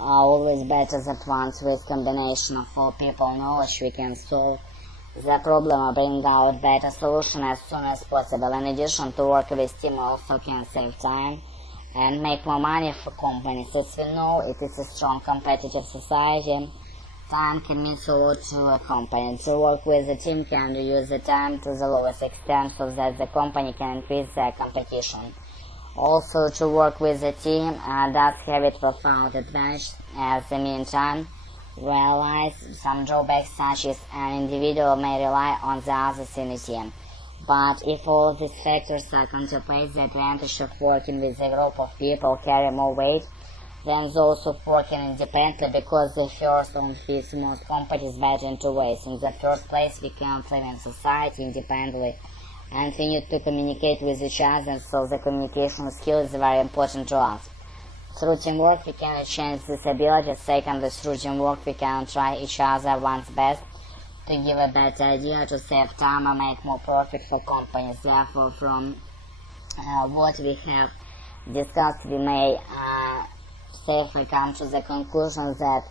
always better than once. With combination of all people knowledge, we can solve the problem or bring out better solution as soon as possible. In addition to work with team, also can save time and make more money for companies. As we know, it is a strong competitive society. Time can mean a lot to a company. To work with a team can reduce the time to the lowest extent so that the company can increase their competition. Also, to work with a team does have its profound advantage. At the meantime, realize some drawbacks, such as an individual may rely on the others in a team. But if all these factors are contemplated, the advantage of working with a group of people carry more weight than those of working independently, because the first one fits most companies better in two ways. In the first place, we can't live in society independently, and we need to communicate with each other, so the communication skill is very important to us. Through teamwork, we can exchange this ability. Secondly, through teamwork, we can try each other one's best to give a better idea, to save time and make more profit for companies. Therefore, from what we have discussed, we may safely come to the conclusion that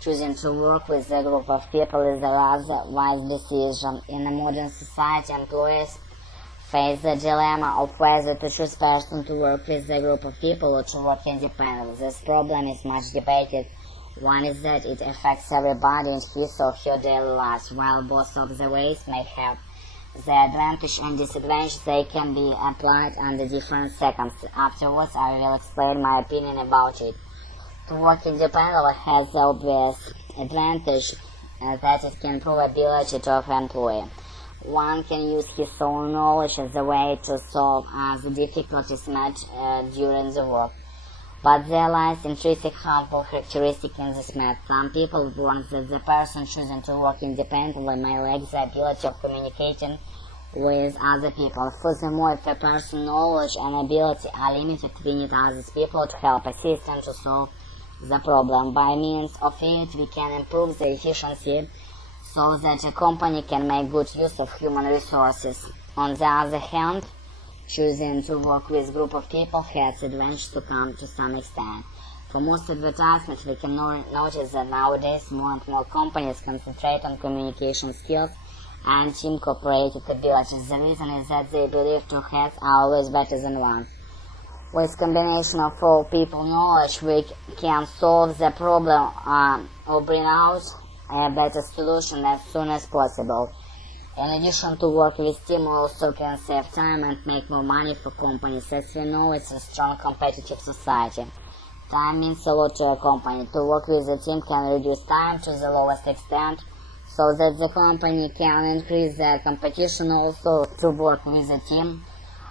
choosing to work with a group of people is a rather wise decision. In a modern society, employees face the dilemma of whether to choose person to work with a group of people or to work independently. This problem is much debated. One is that it affects everybody in his or her daily lives. While both of the ways may have the advantage and disadvantage, they can be applied under different circumstances. Afterwards, I will explain my opinion about it. To work independently has the obvious advantage that it can prove ability to an employee. One can use his own knowledge as a way to solve the difficulties met during the work. But there lies intrinsic harmful characteristic in this method. Some people warn that the person choosing to work independently may lack the ability of communicating with other people. Furthermore, if a person's knowledge and ability are limited, we need other people to help assist and to solve the problem. By means of it, we can improve the efficiency so that a company can make good use of human resources. On the other hand, choosing to work with a group of people has advantage to come to some extent. For most advertisements, we can notice that nowadays more and more companies concentrate on communication skills and team cooperative abilities. The reason is that they believe two heads are always better than one. With combination of all people knowledge, we can solve the problem or bring out a better solution as soon as possible. In addition to work with team, also can save time and make more money for companies. As we know, it's a strong competitive society. Time means a lot to a company. To work with a team can reduce time to the lowest extent, so that the company can increase their competition. Also, to work with a team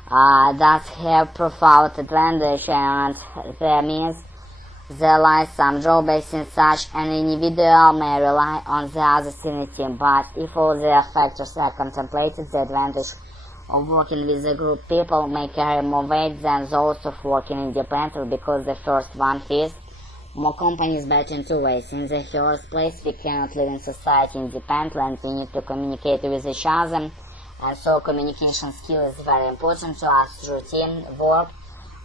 does have profound advantage, and there means there lies some drawbacks in such an individual may rely on the others in a team. But if all the factors are contemplated, the advantage of working with a group of people may carry more weight than those of working independently, because the first one fits more companies better in two ways. In the first place, we cannot live in society independently, and we need to communicate with each other, and so communication skill is very important to us. Through teamwork,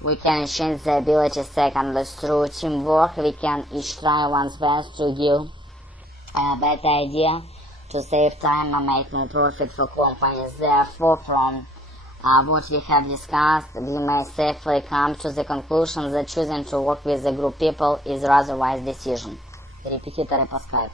we can exchange the ability. Secondly, through teamwork, we can each try one's best to give a better idea, to save time and make more profit for companies. Therefore, from what we have discussed, we may safely come to the conclusion that choosing to work with a group of people is a rather wise decision. Репетиторы по скайпу.